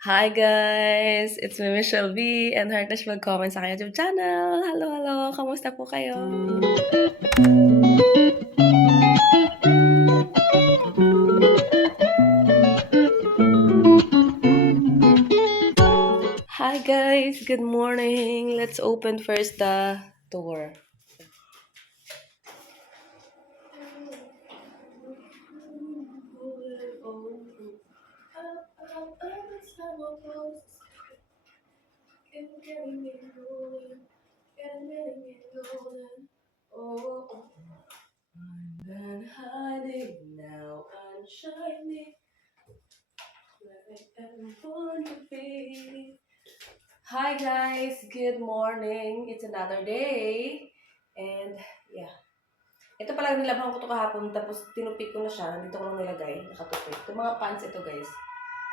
Hi guys! It's me, Michelle V, and heart na siya mag-comment sa aking YouTube channel. Hello, hello! Kamusta po kayo? Hi guys! Good morning! Let's open first the door. I'm hiding now, I'm shining like I'm born to be. Hi guys, good morning. It's another day. And yeah, ito pala nilabhan ko to kahapon tapos tinupik ko na siya. Nandito ko lang nilagay, nakatupik. Ito mga pants ito guys.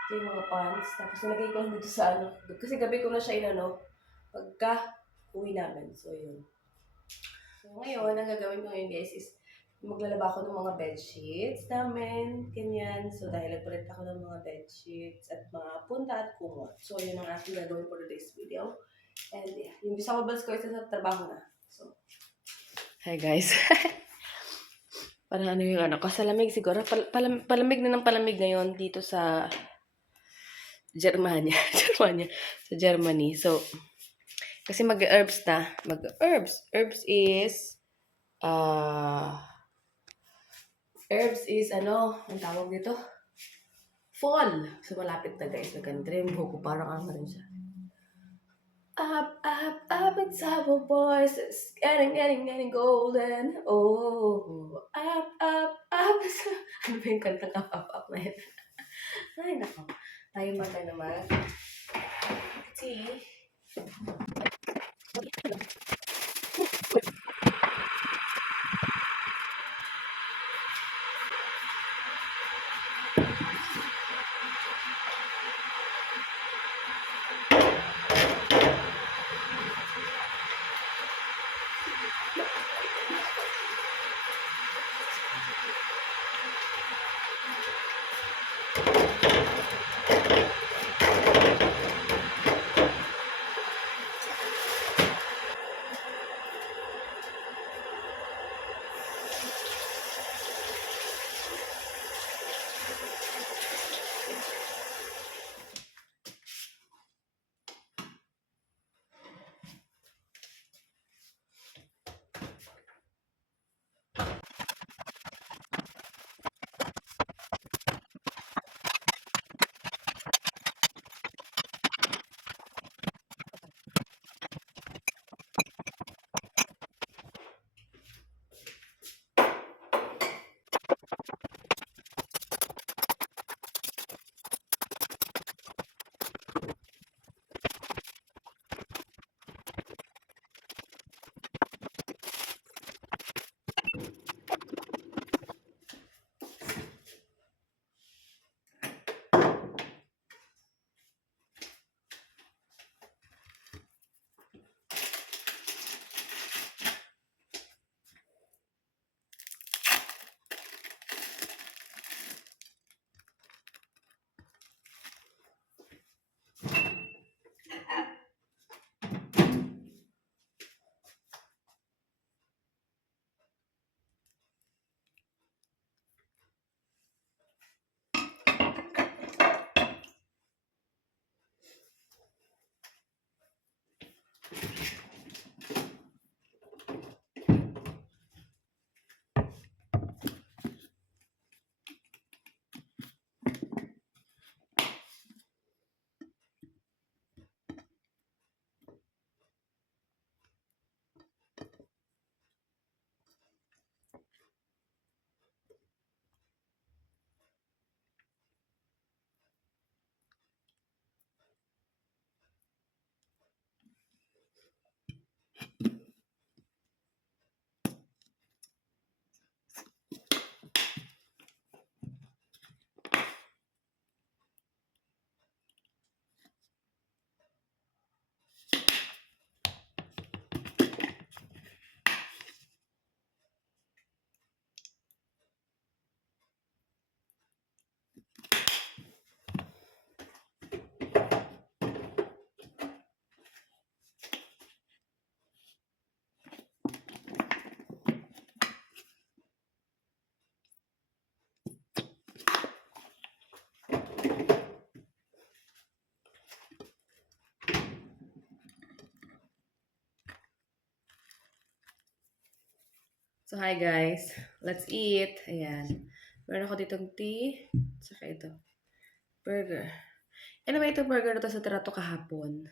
Ito yung mga pants. Tapos nilagay ko lang dito sa ano. Kasi gabi ko na siya inano pagka uwi namin. So yun. So ngayon, ang gagawin ko ngayon guys is maglalaba ako ng mga bedsheets namin, ganyan. So dahil nagpalit ako ng mga bedsheets at mga punta at kumot. So yun ang aking gagawin for today's video. And yeah, yung disawables ko isa sa trabaho na. So, hi guys. Parang ano yung ano, kasalamig siguro. Palamig na ng palamig ngayon dito sa Germania. Sa Germany. So, kasi mag-herbs na. Mag-herbs. Herbs is ano, ang tawag dito? Fall. So, malapit na guys. Nag-dream ko. Parang ano rin siya. Up, it's our voices. Getting golden. Oh, up. Ano ba yung kantang up na yun? Ay, nako. Tayo mata naman. Tea. So, hi guys. Let's eat. Ayan. Meron ako ditong tea. Saka ito. Burger. Anyway, itong burger na to sa tira to kahapon.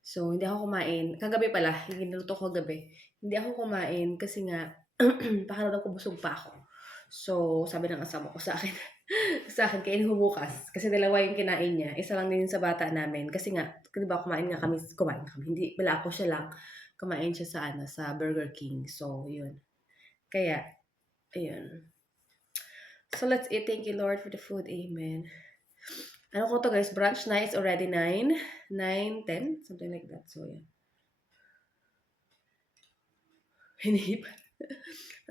So, hindi ako kumain. Kagabi pala. Yung niluto ko kagabi. Hindi ako kumain kasi nga, pakiramdam ko busog pa ako. So, sabi ng asawa ko sa akin, sa akin, kainin mo bukas. Kasi dalawa yung kinain niya. Isa lang din sa bata namin. Kasi nga, di ba, kumain kami. Hindi, wala ako siya lang. Kumain siya sa, sa Burger King. So, yun. Kaya, ayun. So, let's eat. Thank you, Lord, for the food. Amen. Ano ko to, guys? Brunch na. It's already 9, 10, something like that. So, yeah. Hinihip.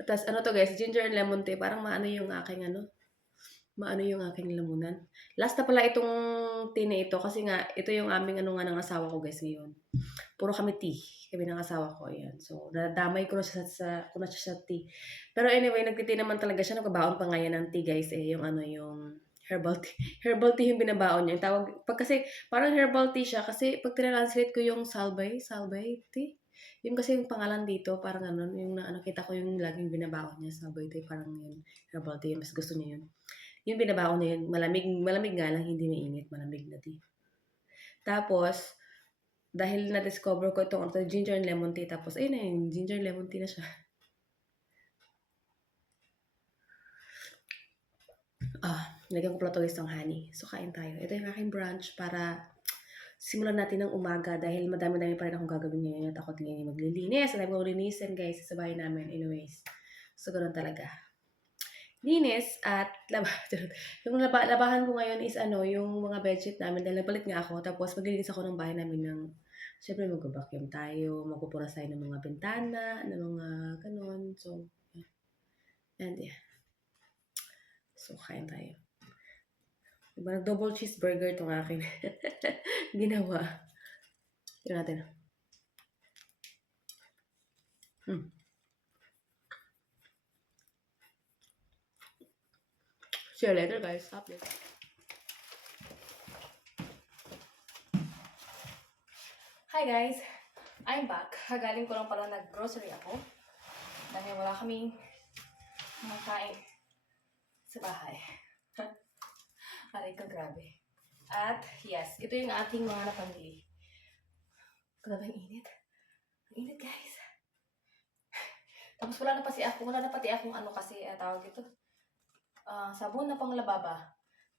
Tapos, ano to, guys? Ginger and lemon tea. Parang maano yung aking, lamunan. Last na pala itong tea na ito. Kasi nga, ito yung aming, ng asawa ko, guys, ngayon. Puro kami tea. Kami ng asawa ko, ayan. So, nadamay ko na siya sa tea. Pero anyway, nagtitii naman talaga siya. Nagbabaon pa ngayon ng tea, guys. Yung yung herbal tea. Herbal tea yung binabaon niya. Yung tawag, kasi parang herbal tea siya. Kasi pag translate ko yung salbay tea. Yung kasi yung pangalan dito, parang yung nakita ko yung laging binabaon niya, salbay tea. Parang yun, herbal tea. Mas gusto niya yun. Yung binabaon niya yun, malamig nga lang, hindi mainit. Malamig na tea. Tapos, dahil na-discover ko itong ginger and lemon tea. Tapos, ayun na yun, ginger and lemon tea na siya. Nilagyan ko pala ito ng honey. So, kain tayo. Ito yung aking brunch para simulan natin ng umaga dahil madami-dami pa rin akong gagawin ngayon at ako din maglilinis. At ako linisin, guys, sa bahay namin. Anyways, so, ganoon talaga. Linis at yung labahan ko ngayon is yung mga bedsheet namin dahil napalit nga ako. Tapos maglilinis ako ng bahay namin ng, syempre mag-vacuum tayo, magpupuras tayo ng mga bintana, ng mga ganon. So, yeah. And yeah. So, kain tayo. Diba, nag-double cheeseburger itong akin. Ginawa. Tignan natin. See you later, guys. Stop this. Hi, guys. I'm back. Galing ko lang pala nag-grocery ako. Dahil wala kaming makain sa bahay. Aray ko, grabe. At, yes, ito yung ating mga napamili. Grabe ang init. Ang init, guys. Tapos wala na pati akong kasi tawag ito. Sabon na panglababa.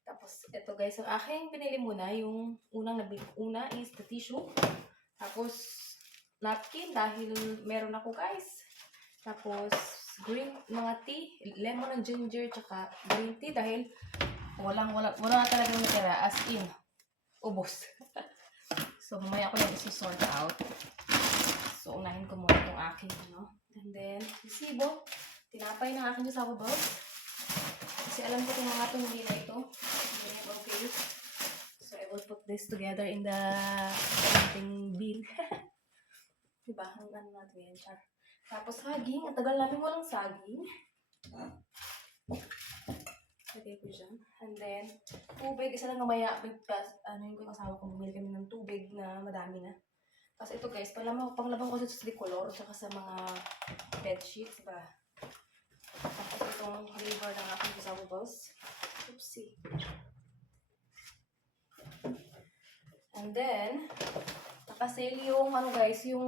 Tapos ito, guys, ang aking pinili muna, yung una is the tissue. Tapos napkin dahil meron ako, guys. Tapos green mga tea, lemon and ginger, tsaka green tea dahil wala na talagang natira, as in ubos. So mamaya ako yung isi-sort out. So unahin ko muna itong aking and then resibo, tinapay ng aking sa bubble. Kasi alam ko itong mga hindi na ito. Okay. So I will put this together in the ating bin. Diba? Ang natin yan, char. Tapos saging. Ang tagal namin walang saging. Lagay ko dyan. And then, tubig. Isa lang namaya. Yung asawa ko, bumili kami ng tubig na madami na. Tapos ito, guys, panglabang ko sa tricolor at sa mga bedsheets, diba? Tapos itong flavor ng aking dissolvables. Oopsie. And then, nakasale yung, guys, yung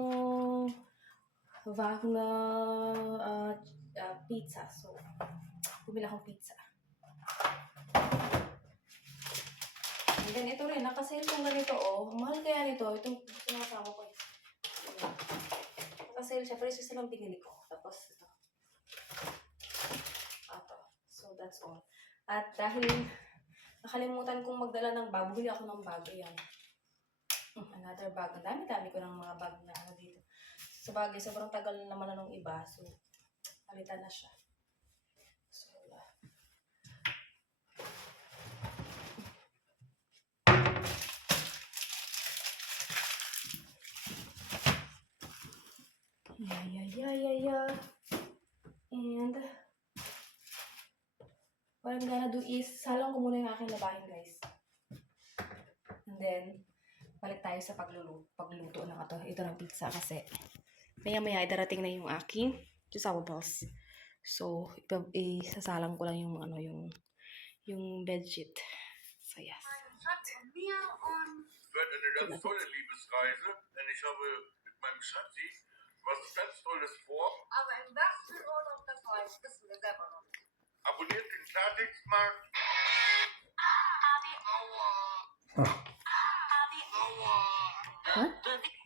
Wagner pizza. So, bumili akong pizza. And then, ito rin, nakasale yung ganito, mahal kaya nito. Itong sinasama ko. Nakasale siya, pero isa lang pinili ko. Tapos, ito. So, that's all. At dahil nakalimutan kong magdala ng bag, bumili ako ng bag. Ayan. Another bag. Ang dami-dami ko ng mga bag na dito. Sa bagay, sobrang tagal naman na nung iba. So, palitan na siya. So, yeah. And, what I'm gonna do is, salang ko muna yung aking labahin, guys. And then, balik tayo sa pagluto ng ito ng pizza kasi maya-maya darating na yung aking dissolvables. So, isasalang ko lang yung ano, yung bedsheet. So, yes. Wird eine ganz tolle Liebesreise, denn ich habe mit meinem Schatzi was ganz Tolles vor. Aber in was für Urlaub das heißt, wissen wir selber noch nicht. Abonniert den Klartextmarkt. What?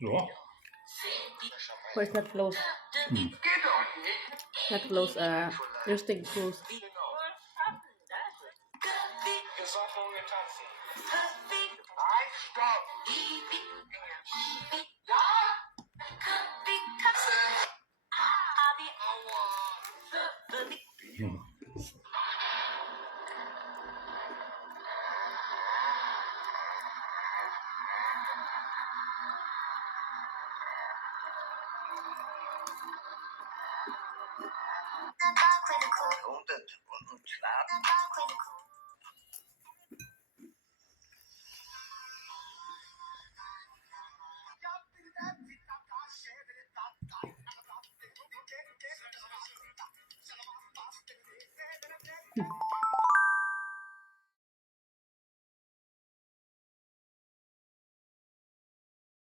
Ja. Or it's not close? Not close, you're still close. Gesoffene Taxi. Halt, stopp! Ja. Und klar.